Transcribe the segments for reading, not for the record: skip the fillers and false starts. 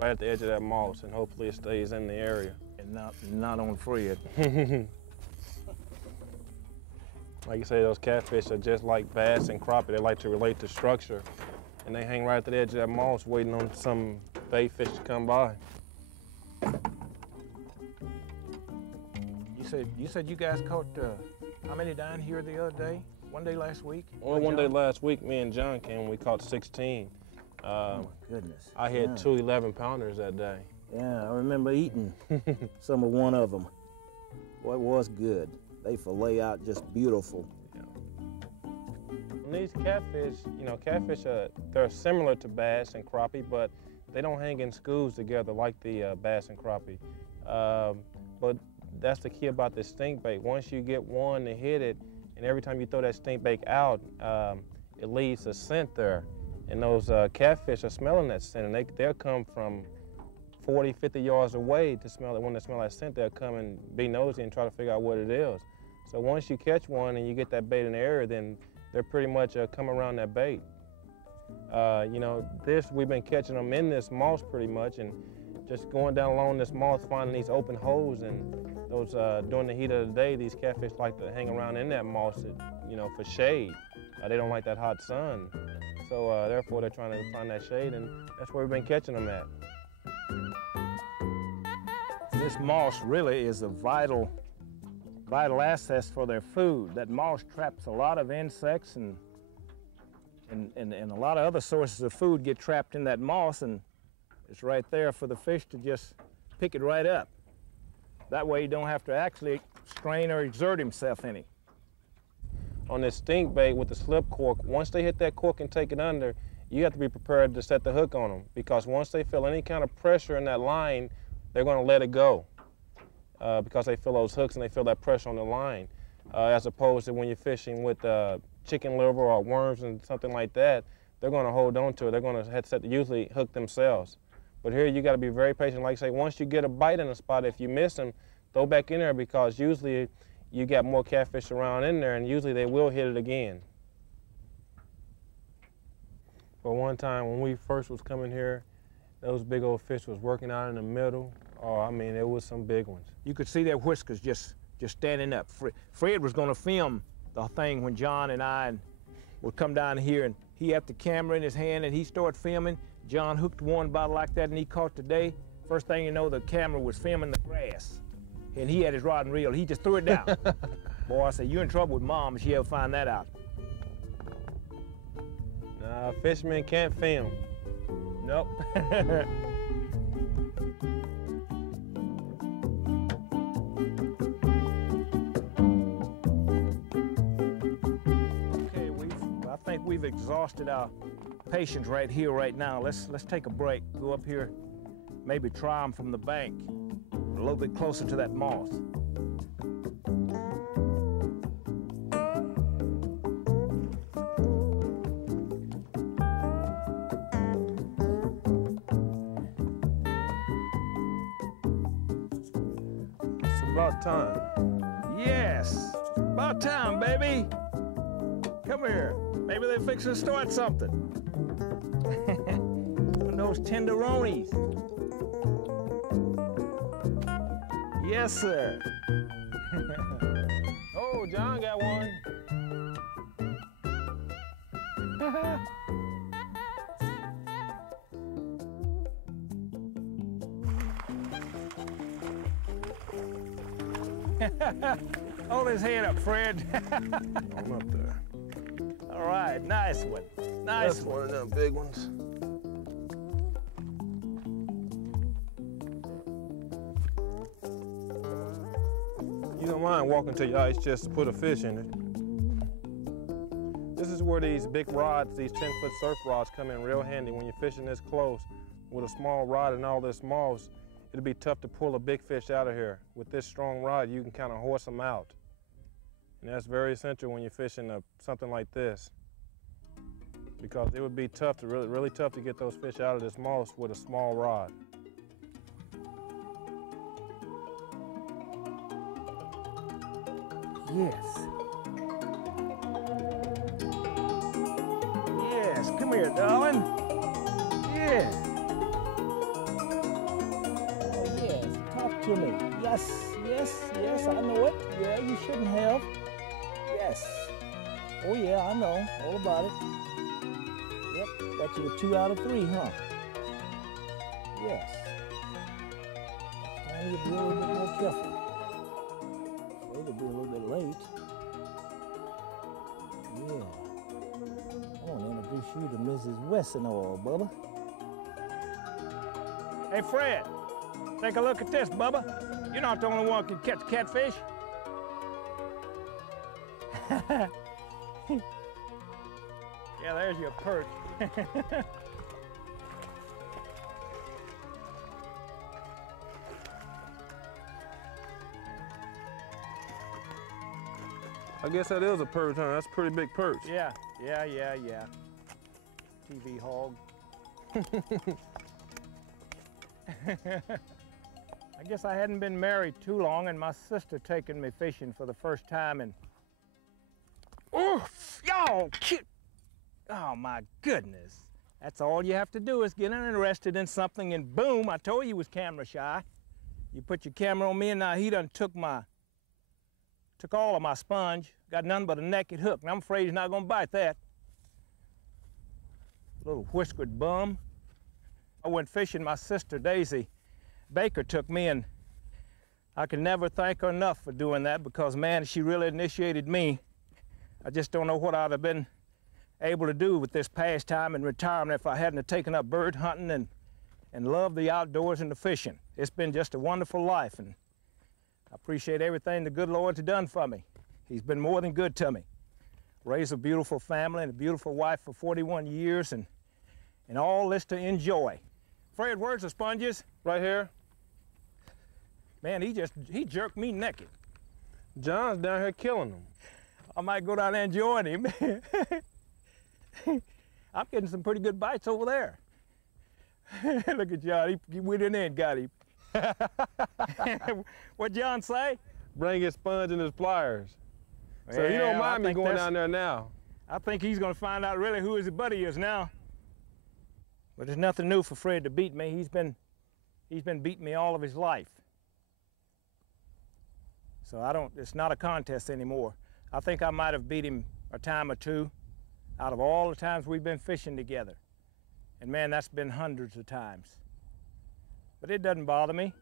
right at the edge of that moss, and hopefully it stays in the area. And not on Fred. Like you say, those catfish are just like bass and crappie. They like to relate to structure, and they hang right at the edge of that moss waiting on some bait fish to come by. You said you guys caught how many down here the other day? One day last week? Well, one day last week, me and John came and we caught 16. Oh my goodness. I had two 11-pounders that day. Yeah, I remember eating some of one of them. Boy, it was good. They fillet out just beautiful. Yeah. And these catfish, you know, catfish they're similar to bass and crappie, but they don't hang in schools together like the bass and crappie. But that's the key about this stink bait. Once you get one to hit it, and every time you throw that stink bait out, it leaves a scent there. And those catfish are smelling that scent, and they'll come from 40, 50 yards away to smell it. When they smell that scent, they'll come and be nosy and try to figure out what it is. So once you catch one and you get that bait in the area, then they're pretty much come around that bait. You know, we've been catching them in this moss pretty much, and just going down along this moss, finding these open holes, and those during the heat of the day, these catfish like to hang around in that moss, you know, for shade. They don't like that hot sun, so therefore they're trying to find that shade, and that's where we've been catching them at. This moss really is a vital asset for their food. That moss traps a lot of insects and a lot of other sources of food get trapped in that moss, and it's right there for the fish to just pick it right up. That way you don't have to actually strain or exert himself any. On this stink bait with the slip cork, once they hit that cork and take it under, you have to be prepared to set the hook on them, because once they feel any kind of pressure in that line, they're going to let it go because they feel those hooks and they feel that pressure on the line, as opposed to when you're fishing with chicken liver or worms and something like that, they're going to hold on to it. They're going to usually hook themselves. But here you got to be very patient. Like I say, once you get a bite in a spot, if you miss them, throw back in there, because usually you got more catfish around in there, and usually they will hit it again. But one time when we first was coming here, those big old fish was working out in the middle. Oh, I mean, it was some big ones. You could see their whiskers just standing up. Fred was going to film the thing when John and I would come down here, and he had the camera in his hand and he started filming. John hooked one bottle like that and he caught today. First thing you know, the camera was filming the grass, and he had his rod and reel. He just threw it down. Boy, I said, you're in trouble with Mom if she ever find that out. Nah, fishermen can't film. Nope. Okay, I think we've exhausted our patience right here, right now. Let's take a break. Go up here, maybe try them from the bank, a little bit closer to that moss. About time. Yes, about time, baby. Come here. Maybe they're fixing to start something. And those tenderonis. Yes, sir. Oh, John got one. Hold his head up, Fred. I'm up there. All right, nice one. Nice That's one. one of them big ones. You don't mind walking to your ice chest to put a fish in it. This is where these big rods, these 10-foot surf rods, come in real handy when you're fishing this close. With a small rod and all this moss, it'll be tough to pull a big fish out of here. With this strong rod, you can kind of horse them out. And that's very essential when you're fishing something like this, because it would be tough to really tough to get those fish out of this moss with a small rod. Yes. Yes, come here, darling. Yeah. to me. Yes, yes, yes, I know it. Yeah, you shouldn't have. Yes. Oh yeah, I know all about it. Yep, got you a 2 out of 3, huh? Yes. Next time you'll be a little bit more careful. Afraid it'll be a little bit late. Yeah. I want to introduce you to Mrs. Wesson Oil, Bubba. Hey, Fred, take a look at this, Bubba. You're not the only one who can catch catfish. Yeah, there's your perch. I guess that is a perch, huh? That's a pretty big perch. Yeah. TV hog. I guess I hadn't been married too long, and my sister taken me fishing for the first time, and oof, y'all cute. Oh my goodness. That's all you have to do is get interested in something, and boom, I told you was camera shy. You put your camera on me, and now he done took all of my sponge, got nothing but a naked hook, and I'm afraid he's not gonna bite that. Little whiskered bum. I went fishing, my sister Daisy Baker took me, and I can never thank her enough for doing that, because man, she really initiated me. I just don't know what I'd have been able to do with this pastime and retirement if I hadn't have taken up bird hunting and loved the outdoors and the fishing. It's been just a wonderful life, and I appreciate everything the good Lord's done for me. He's been more than good to me. Raised a beautiful family and a beautiful wife for 41 years, and all this to enjoy. Fred, where's the sponges? Right here. Man, he jerked me naked. John's down here killing them. I might go down there and join him. I'm getting some pretty good bites over there. Look at John, he went in there and got him. What'd John say? Bring his sponge and his pliers. So Well, you don't mind me think going that's- down there now. I think he's gonna find out really who his buddy is now. But there's nothing new for Fred to beat me. He's been beating me all of his life. So it's not a contest anymore. I think I might have beat him a time or two out of all the times we've been fishing together. And man, that's been hundreds of times. But it doesn't bother me.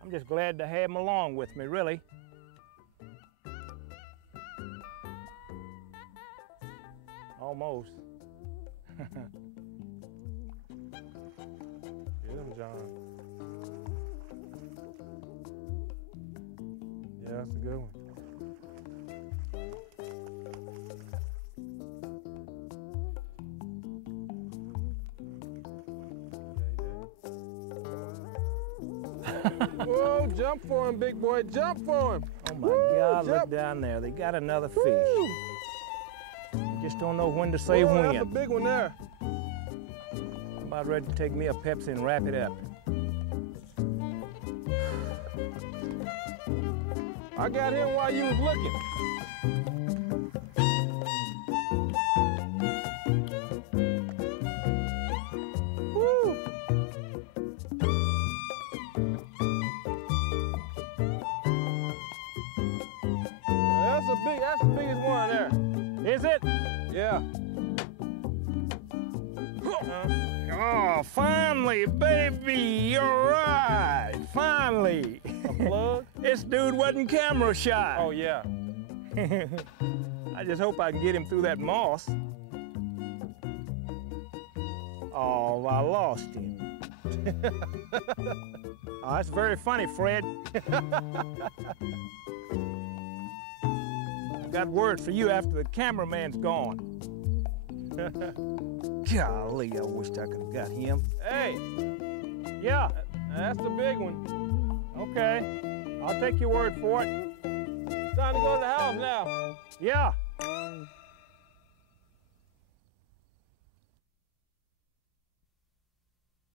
I'm just glad to have him along with me, really. Almost. Get him, John. Yeah, that's a good one. Whoa, jump for him, big boy, jump for him. Oh my Woo, God, jump. look down there. They got another fish. Woo. Just don't know when to say Whoa, when. that's a big one there. I'm about ready to take me a Pepsi and wrap it up. I got him while you was looking. Woo. That's the biggest one there. Is it? Yeah. Oh, finally, baby, you're right. Finally. A plug? This dude wasn't camera shy. Oh, yeah. I just hope I can get him through that moss. Oh, I lost him. Oh, that's very funny, Fred. I've got word for you after the cameraman's gone. Golly, I wished I could have got him. Hey, Yeah, that's the big one. okay. I'll take your word for it. It's time to go to the house now. Yeah.